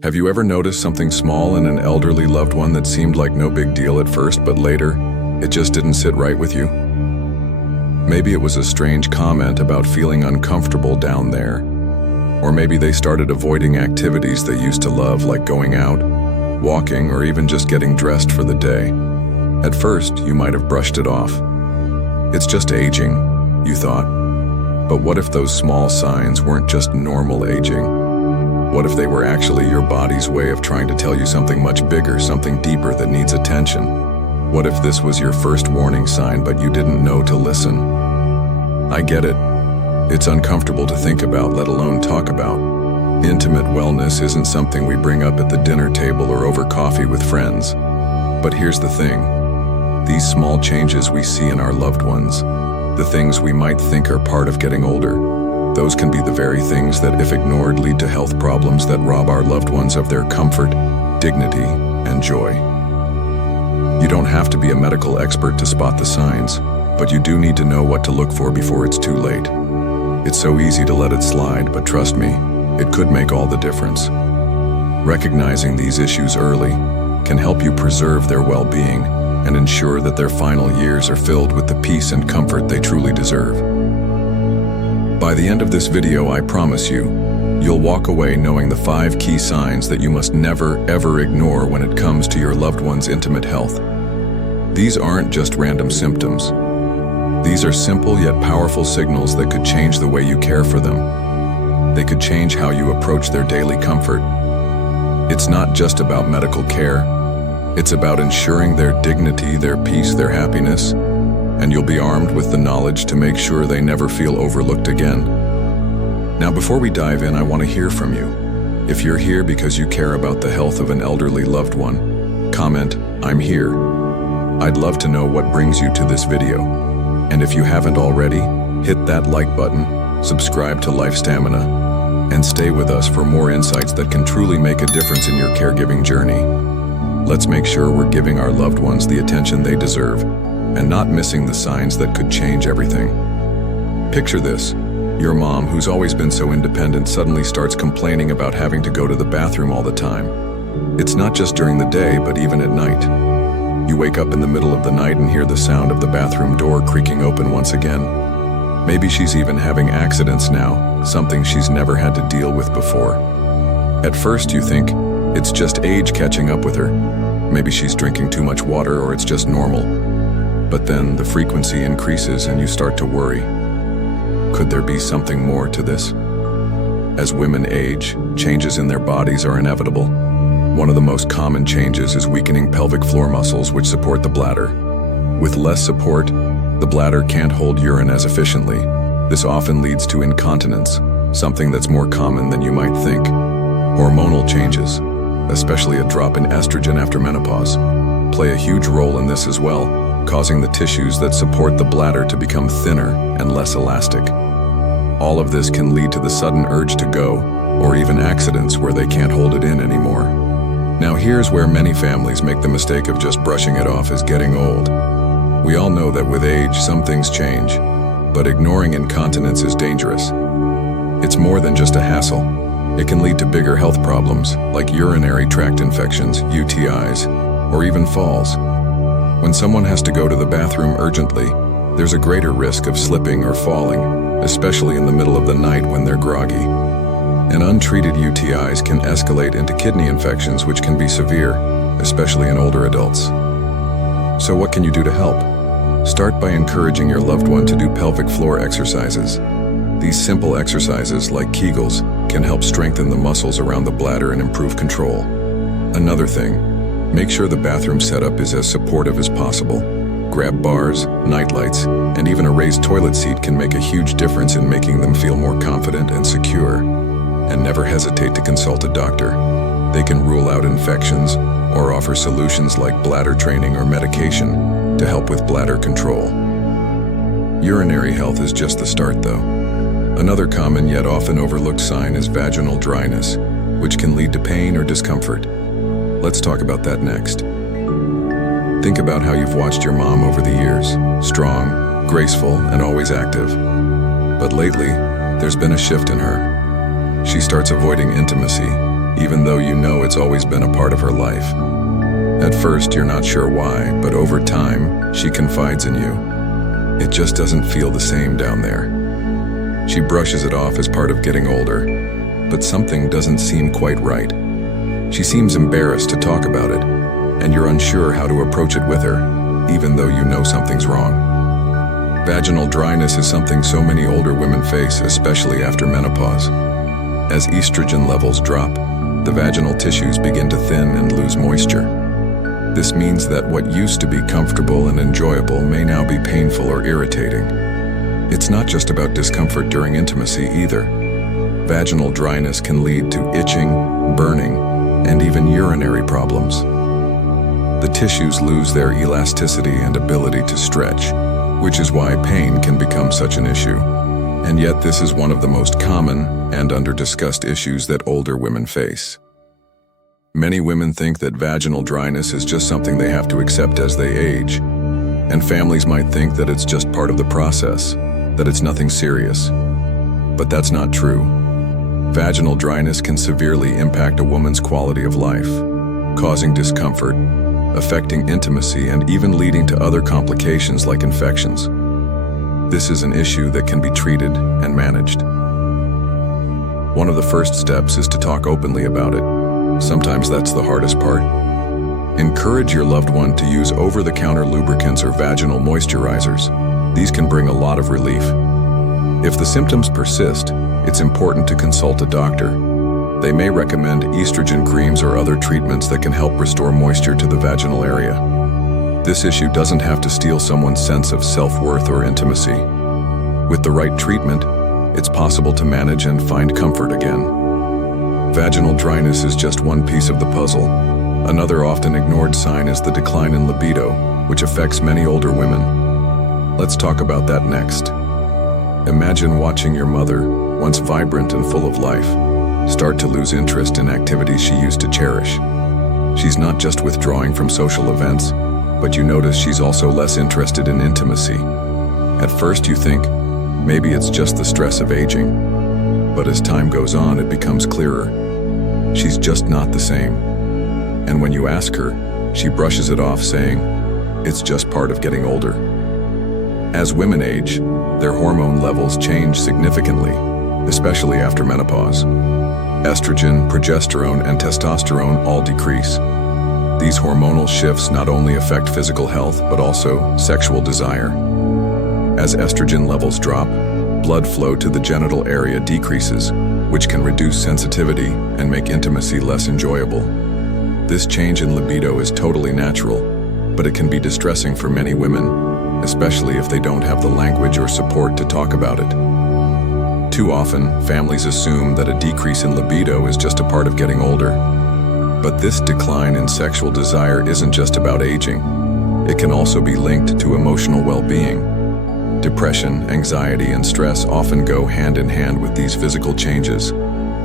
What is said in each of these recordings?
Have you ever noticed something small in an elderly loved one that seemed like no big deal at first, but later, it just didn't sit right with you? Maybe it was a strange comment about feeling uncomfortable down there. Or maybe they started avoiding activities they used to love, like going out, walking, or even just getting dressed for the day. At first, you might have brushed it off. It's just aging, you thought. But what if those small signs weren't just normal aging? What if they were actually your body's way of trying to tell you something much bigger, something deeper that needs attention? What if this was your first warning sign, but you didn't know to listen? I get it. It's uncomfortable to think about, let alone talk about. Intimate wellness isn't something we bring up at the dinner table or over coffee with friends. But here's the thing. These small changes we see in our loved ones, the things we might think are part of getting older, those can be the very things that, if ignored, lead to health problems that rob our loved ones of their comfort, dignity, and joy. You don't have to be a medical expert to spot the signs, but you do need to know what to look for before it's too late. It's so easy to let it slide, but trust me, it could make all the difference. Recognizing these issues early can help you preserve their well-being and ensure that their final years are filled with the peace and comfort they truly deserve. By the end of this video, I promise you'll walk away knowing the 5 key signs that you must never, ever ignore when it comes to your loved one's intimate health. These aren't just random symptoms. These are simple yet powerful signals that could change the way you care for them. They could change how you approach their daily comfort. It's not just about medical care. It's about ensuring their dignity, their peace, their happiness, and you'll be armed with the knowledge to make sure they never feel overlooked again. Now, before we dive in, I want to hear from you. If you're here because you care about the health of an elderly loved one, comment, "I'm here." I'd love to know what brings you to this video. And if you haven't already, hit that like button, subscribe to Life Stamina, and stay with us for more insights that can truly make a difference in your caregiving journey. Let's make sure we're giving our loved ones the attention they deserve, and not missing the signs that could change everything. Picture this. Your mom, who's always been so independent, suddenly starts complaining about having to go to the bathroom all the time. It's not just during the day, but even at night. You wake up in the middle of the night and hear the sound of the bathroom door creaking open once again. Maybe she's even having accidents now, something she's never had to deal with before. At first you think, it's just age catching up with her. Maybe she's drinking too much water, or it's just normal. But then the frequency increases and you start to worry. Could there be something more to this? As women age, changes in their bodies are inevitable. One of the most common changes is weakening pelvic floor muscles, which support the bladder. With less support, the bladder can't hold urine as efficiently. This often leads to incontinence, something that's more common than you might think. Hormonal changes, especially a drop in estrogen after menopause, play a huge role in this as well, causing the tissues that support the bladder to become thinner and less elastic. All of this can lead to the sudden urge to go, or even accidents where they can't hold it in anymore. Now here's where many families make the mistake of just brushing it off as getting old. We all know that with age, some things change, but ignoring incontinence is dangerous. It's more than just a hassle. It can lead to bigger health problems, like urinary tract infections, UTIs, or even falls. When someone has to go to the bathroom urgently, there's a greater risk of slipping or falling, especially in the middle of the night when they're groggy. And untreated UTIs can escalate into kidney infections, which can be severe, especially in older adults. So what can you do to help? Start by encouraging your loved one to do pelvic floor exercises. These simple exercises, like Kegels, can help strengthen the muscles around the bladder and improve control. Another thing, make sure the bathroom setup is as supportive as possible. Grab bars, nightlights, and even a raised toilet seat can make a huge difference in making them feel more confident and secure. And never hesitate to consult a doctor. They can rule out infections or offer solutions like bladder training or medication to help with bladder control. Urinary health is just the start, though. Another common yet often overlooked sign is vaginal dryness, which can lead to pain or discomfort. Let's talk about that next. Think about how you've watched your mom over the years, strong, graceful, and always active. But lately, there's been a shift in her. She starts avoiding intimacy, even though you know it's always been a part of her life. At first, you're not sure why, but over time, she confides in you. It just doesn't feel the same down there. She brushes it off as part of getting older, but something doesn't seem quite right. She seems embarrassed to talk about it, and you're unsure how to approach it with her, even though you know something's wrong. Vaginal dryness is something so many older women face, especially after menopause. As estrogen levels drop, the vaginal tissues begin to thin and lose moisture. This means that what used to be comfortable and enjoyable may now be painful or irritating. It's not just about discomfort during intimacy either. Vaginal dryness can lead to itching, burning, and even urinary problems. The tissues lose their elasticity and ability to stretch, which is why pain can become such an issue. And yet this is one of the most common and under-discussed issues that older women face. Many women think that vaginal dryness is just something they have to accept as they age, and families might think that it's just part of the process, that it's nothing serious. But that's not true. Vaginal dryness can severely impact a woman's quality of life, causing discomfort, affecting intimacy, and even leading to other complications like infections. This is an issue that can be treated and managed. One of the first steps is to talk openly about it. Sometimes that's the hardest part. Encourage your loved one to use over-the-counter lubricants or vaginal moisturizers. These can bring a lot of relief. If the symptoms persist, it's important to consult a doctor. They may recommend estrogen creams or other treatments that can help restore moisture to the vaginal area. This issue doesn't have to steal someone's sense of self-worth or intimacy. With the right treatment, it's possible to manage and find comfort again. Vaginal dryness is just one piece of the puzzle. Another often ignored sign is the decline in libido, which affects many older women. Let's talk about that next. Imagine watching your mother, once vibrant and full of life, start to lose interest in activities she used to cherish. She's not just withdrawing from social events, but you notice she's also less interested in intimacy. At first you think, maybe it's just the stress of aging. But as time goes on, it becomes clearer. She's just not the same. And when you ask her, she brushes it off saying, it's just part of getting older. As women age, their hormone levels change significantly, especially after menopause. Estrogen, progesterone, and testosterone all decrease. These hormonal shifts not only affect physical health, but also sexual desire. As estrogen levels drop, blood flow to the genital area decreases, which can reduce sensitivity and make intimacy less enjoyable. This change in libido is totally natural, but it can be distressing for many women, especially if they don't have the language or support to talk about it. Too often, families assume that a decrease in libido is just a part of getting older. But this decline in sexual desire isn't just about aging. It can also be linked to emotional well-being. Depression, anxiety, and stress often go hand in hand with these physical changes.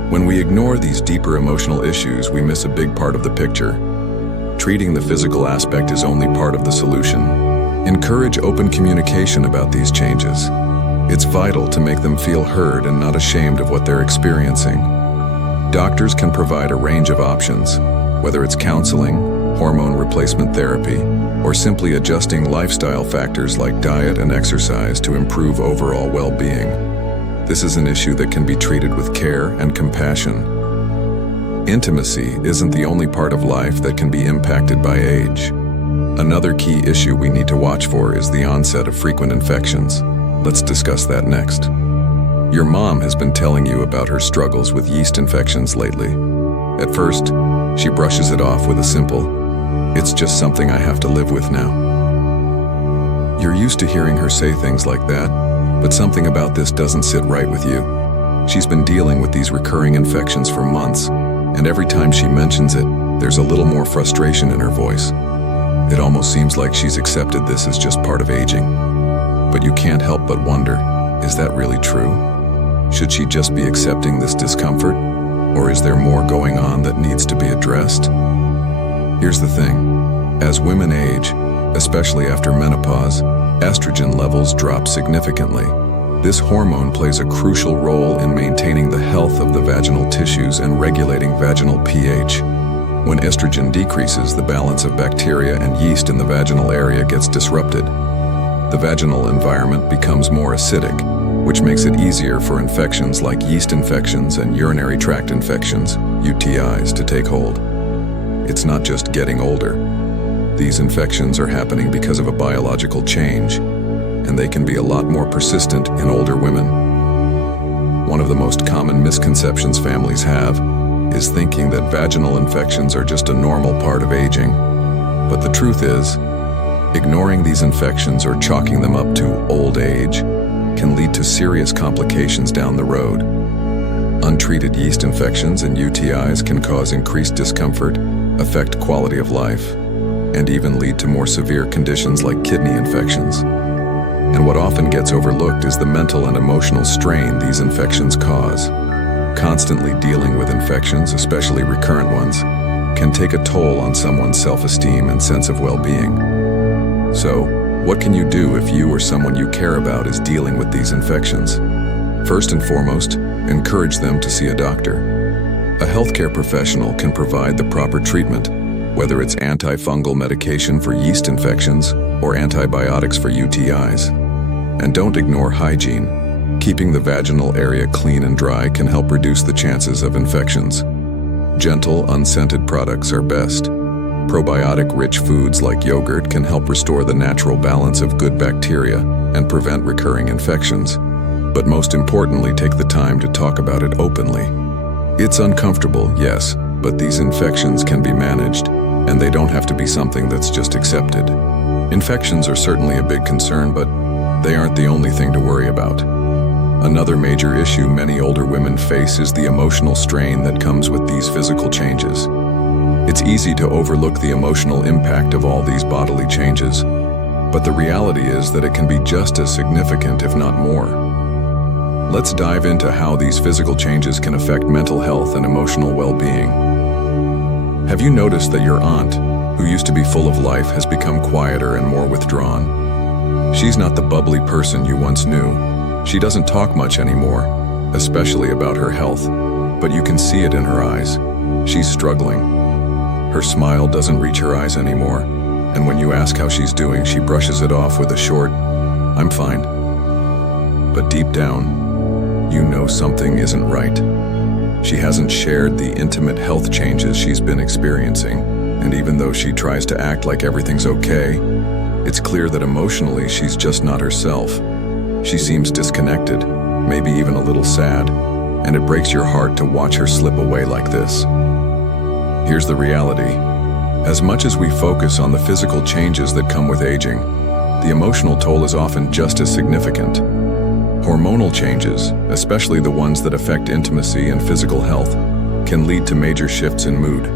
When we ignore these deeper emotional issues, we miss a big part of the picture. Treating the physical aspect is only part of the solution. Encourage open communication about these changes. It's vital to make them feel heard and not ashamed of what they're experiencing. Doctors can provide a range of options, whether it's counseling, hormone replacement therapy, or simply adjusting lifestyle factors like diet and exercise to improve overall well-being. This is an issue that can be treated with care and compassion. Intimacy isn't the only part of life that can be impacted by age. Another key issue we need to watch for is the onset of frequent infections. Let's discuss that next. Your mom has been telling you about her struggles with yeast infections lately. At first, she brushes it off with a simple, "It's just something I have to live with now." You're used to hearing her say things like that, but something about this doesn't sit right with you. She's been dealing with these recurring infections for months, and every time she mentions it, there's a little more frustration in her voice. It almost seems like she's accepted this as just part of aging. But you can't help but wonder, is that really true? Should she just be accepting this discomfort? Or is there more going on that needs to be addressed? Here's the thing. As women age, especially after menopause, estrogen levels drop significantly. This hormone plays a crucial role in maintaining the health of the vaginal tissues and regulating vaginal pH. When estrogen decreases, the balance of bacteria and yeast in the vaginal area gets disrupted. The vaginal environment becomes more acidic, which makes it easier for infections like yeast infections and urinary tract infections, UTIs, to take hold. It's not just getting older. These infections are happening because of a biological change, and they can be a lot more persistent in older women. One of the most common misconceptions families have is thinking that vaginal infections are just a normal part of aging. But the truth is, ignoring these infections or chalking them up to old age can lead to serious complications down the road. Untreated yeast infections and UTIs can cause increased discomfort, affect quality of life, and even lead to more severe conditions like kidney infections. And what often gets overlooked is the mental and emotional strain these infections cause. Constantly dealing with infections, especially recurrent ones, can take a toll on someone's self-esteem and sense of well-being. So, what can you do if you or someone you care about is dealing with these infections? First and foremost, encourage them to see a doctor. A healthcare professional can provide the proper treatment, whether it's antifungal medication for yeast infections or antibiotics for UTIs. And don't ignore hygiene. Keeping the vaginal area clean and dry can help reduce the chances of infections. Gentle, unscented products are best. Probiotic-rich foods like yogurt can help restore the natural balance of good bacteria and prevent recurring infections. But most importantly, take the time to talk about it openly. It's uncomfortable, yes, but these infections can be managed, and they don't have to be something that's just accepted. Infections are certainly a big concern, but they aren't the only thing to worry about. Another major issue many older women face is the emotional strain that comes with these physical changes. It's easy to overlook the emotional impact of all these bodily changes, but the reality is that it can be just as significant, if not more. Let's dive into how these physical changes can affect mental health and emotional well-being. Have you noticed that your aunt, who used to be full of life, has become quieter and more withdrawn? She's not the bubbly person you once knew. She doesn't talk much anymore, especially about her health, but you can see it in her eyes. She's struggling. Her smile doesn't reach her eyes anymore, and when you ask how she's doing, she brushes it off with a short, "I'm fine." But deep down, you know something isn't right. She hasn't shared the intimate health changes she's been experiencing, and even though she tries to act like everything's okay, it's clear that emotionally she's just not herself. She seems disconnected, maybe even a little sad, and it breaks your heart to watch her slip away like this. Here's the reality. As much as we focus on the physical changes that come with aging, the emotional toll is often just as significant. Hormonal changes, especially the ones that affect intimacy and physical health, can lead to major shifts in mood.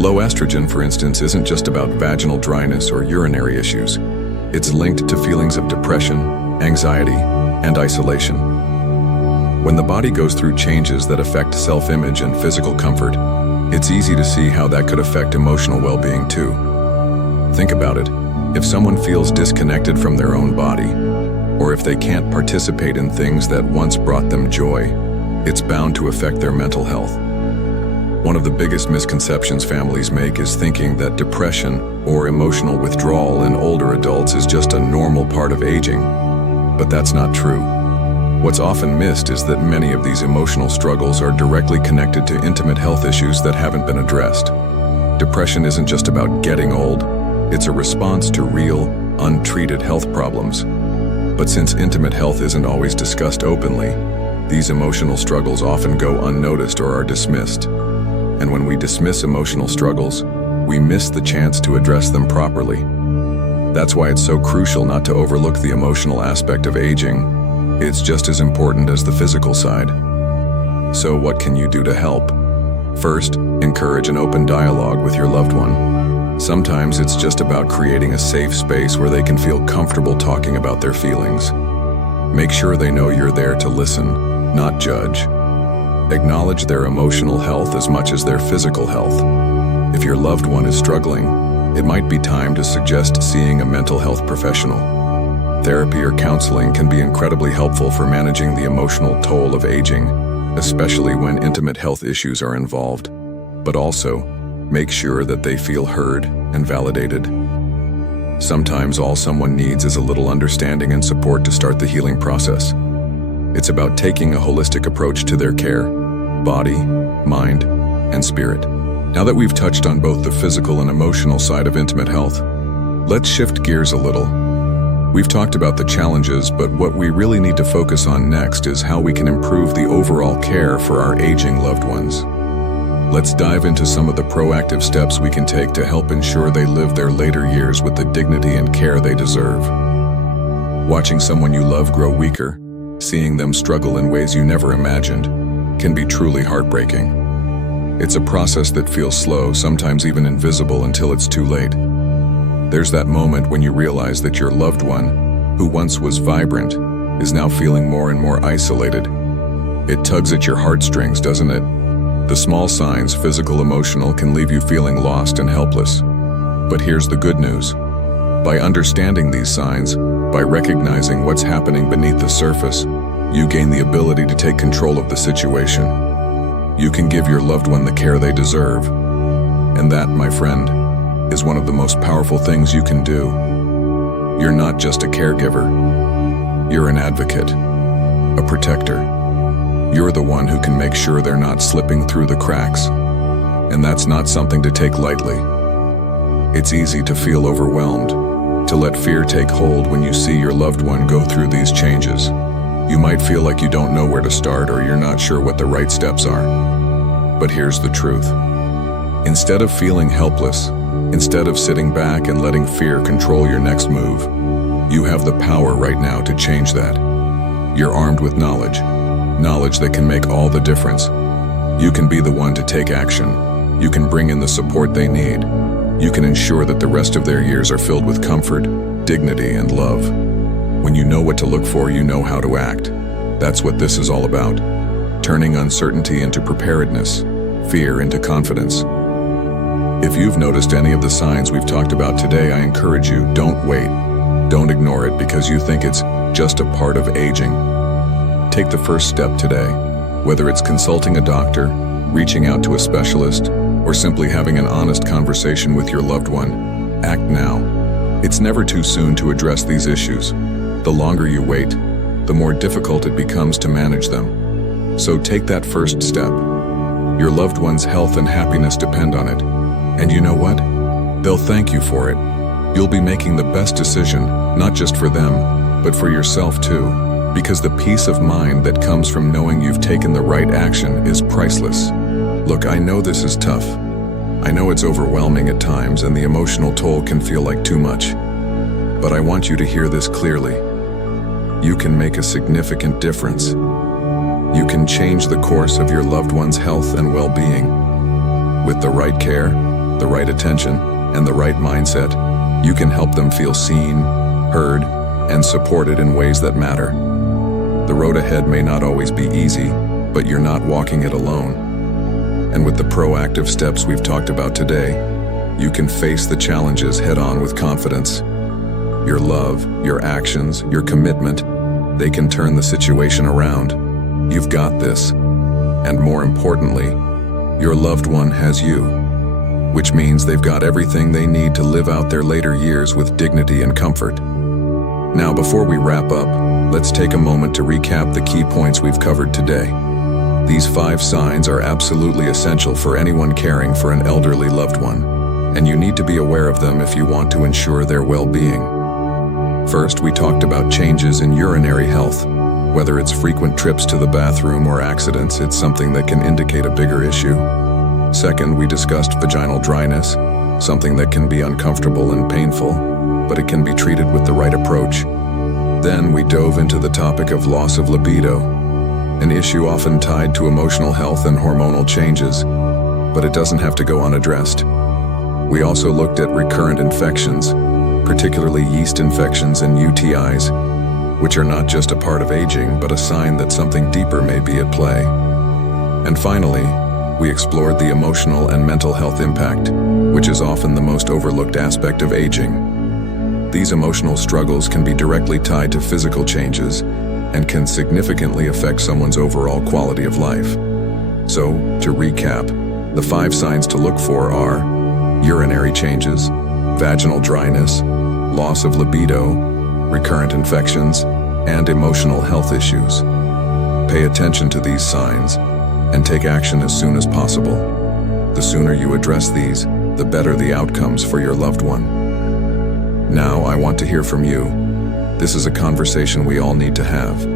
Low estrogen, for instance, isn't just about vaginal dryness or urinary issues. It's linked to feelings of depression, anxiety, and isolation. When the body goes through changes that affect self-image and physical comfort, it's easy to see how that could affect emotional well-being too. Think about it. If someone feels disconnected from their own body, or if they can't participate in things that once brought them joy, it's bound to affect their mental health. One of the biggest misconceptions families make is thinking that depression or emotional withdrawal in older adults is just a normal part of aging. But that's not true. What's often missed is that many of these emotional struggles are directly connected to intimate health issues that haven't been addressed. Depression isn't just about getting old, it's a response to real, untreated health problems. But since intimate health isn't always discussed openly, these emotional struggles often go unnoticed or are dismissed. And when we dismiss emotional struggles, we miss the chance to address them properly. That's why it's so crucial not to overlook the emotional aspect of aging. It's just as important as the physical side. So what can you do to help? First, encourage an open dialogue with your loved one. Sometimes it's just about creating a safe space where they can feel comfortable talking about their feelings. Make sure they know you're there to listen, not judge. Acknowledge their emotional health as much as their physical health. If your loved one is struggling, it might be time to suggest seeing a mental health professional. Therapy or counseling can be incredibly helpful for managing the emotional toll of aging, especially when intimate health issues are involved. But also, make sure that they feel heard and validated. Sometimes all someone needs is a little understanding and support to start the healing process. It's about taking a holistic approach to their care, body, mind, and spirit. Now that we've touched on both the physical and emotional side of intimate health, let's shift gears a little. We've talked about the challenges, but what we really need to focus on next is how we can improve the overall care for our aging loved ones. Let's dive into some of the proactive steps we can take to help ensure they live their later years with the dignity and care they deserve. Watching someone you love grow weaker, seeing them struggle in ways you never imagined, can be truly heartbreaking. It's a process that feels slow, sometimes even invisible, until it's too late. There's that moment when you realize that your loved one, who once was vibrant, is now feeling more and more isolated. It tugs at your heartstrings, doesn't it? The small signs, physical, emotional, can leave you feeling lost and helpless. But here's the good news. By understanding these signs, by recognizing what's happening beneath the surface, you gain the ability to take control of the situation. You can give your loved one the care they deserve. And that, my friend, is one of the most powerful things you can do. You're not just a caregiver. You're an advocate, a protector. You're the one who can make sure they're not slipping through the cracks. And that's not something to take lightly. It's easy to feel overwhelmed, to let fear take hold when you see your loved one go through these changes. You might feel like you don't know where to start, or you're not sure what the right steps are. But here's the truth. Instead of feeling helpless, instead of sitting back and letting fear control your next move, you have the power right now to change that. You're armed with knowledge that can make all the difference. You can be the one to take action. You can bring in the support they need. You can ensure that the rest of their years are filled with comfort, dignity, and love. When you know what to look for, you know how to act. That's what this is all about. Turning uncertainty into preparedness, fear into confidence. If you've noticed any of the signs we've talked about today, I encourage you, don't wait. Don't ignore it because you think it's just a part of aging. Take the first step today, whether it's consulting a doctor, reaching out to a specialist, or simply having an honest conversation with your loved one. Act now. It's never too soon to address these issues. The longer you wait, the more difficult it becomes to manage them. So take that first step. Your loved one's health and happiness depend on it. And you know what? They'll thank you for it. You'll be making the best decision, not just for them, but for yourself too. Because the peace of mind that comes from knowing you've taken the right action is priceless. Look, I know this is tough. I know it's overwhelming at times and the emotional toll can feel like too much. But I want you to hear this clearly. You can make a significant difference. You can change the course of your loved one's health and well-being. With the right care, the right attention, and the right mindset, you can help them feel seen, heard, and supported in ways that matter. The road ahead may not always be easy, but you're not walking it alone. And with the proactive steps we've talked about today, you can face the challenges head-on with confidence. Your love, your actions, your commitment, they can turn the situation around. You've got this. And more importantly, your loved one has you, which means they've got everything they need to live out their later years with dignity and comfort. Now, before we wrap up, let's take a moment to recap the key points we've covered today. These 5 signs are absolutely essential for anyone caring for an elderly loved one, and you need to be aware of them if you want to ensure their well-being. First, we talked about changes in urinary health. Whether it's frequent trips to the bathroom or accidents, it's something that can indicate a bigger issue. Second, we discussed vaginal dryness, something that can be uncomfortable and painful, but it can be treated with the right approach. Then we dove into the topic of loss of libido, an issue often tied to emotional health and hormonal changes, but it doesn't have to go unaddressed. We also looked at recurrent infections, particularly yeast infections and UTIs, which are not just a part of aging, but a sign that something deeper may be at play. And finally, we explored the emotional and mental health impact, which is often the most overlooked aspect of aging. These emotional struggles can be directly tied to physical changes and can significantly affect someone's overall quality of life. So, to recap, the 5 signs to look for are urinary changes, vaginal dryness, loss of libido, recurrent infections, and emotional health issues. Pay attention to these signs and take action as soon as possible. The sooner you address these, the better the outcomes for your loved one. Now, I want to hear from you. This is a conversation we all need to have.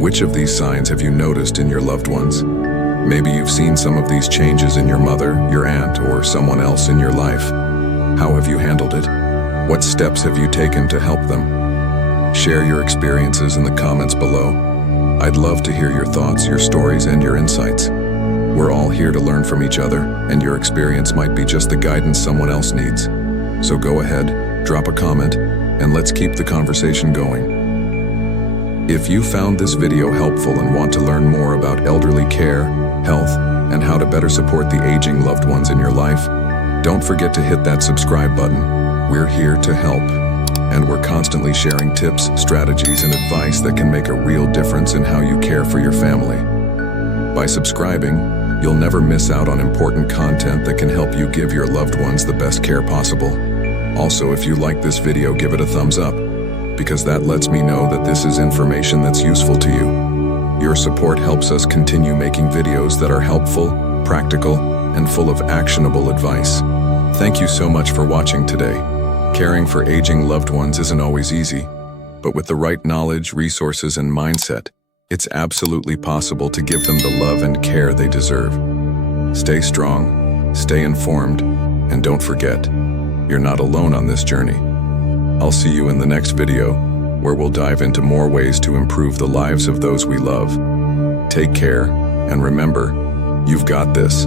Which of these signs have you noticed in your loved ones? Maybe you've seen some of these changes in your mother, your aunt, or someone else in your life. How have you handled it? What steps have you taken to help them? Share your experiences in the comments below. I'd love to hear your thoughts, your stories, and your insights. We're all here to learn from each other, and your experience might be just the guidance someone else needs. So go ahead, drop a comment, and let's keep the conversation going. If you found this video helpful and want to learn more about elderly care, health, and how to better support the aging loved ones in your life, don't forget to hit that subscribe button. We're here to help, and we're constantly sharing tips, strategies, and advice that can make a real difference in how you care for your family. By subscribing, you'll never miss out on important content that can help you give your loved ones the best care possible. Also, if you like this video, give it a thumbs up, because that lets me know that this is information that's useful to you. Your support helps us continue making videos that are helpful, practical, and full of actionable advice. Thank you so much for watching today. Caring for aging loved ones isn't always easy, but with the right knowledge, resources, and mindset, it's absolutely possible to give them the love and care they deserve. Stay strong, stay informed, and don't forget, you're not alone on this journey. I'll see you in the next video, where we'll dive into more ways to improve the lives of those we love. Take care, and remember, you've got this.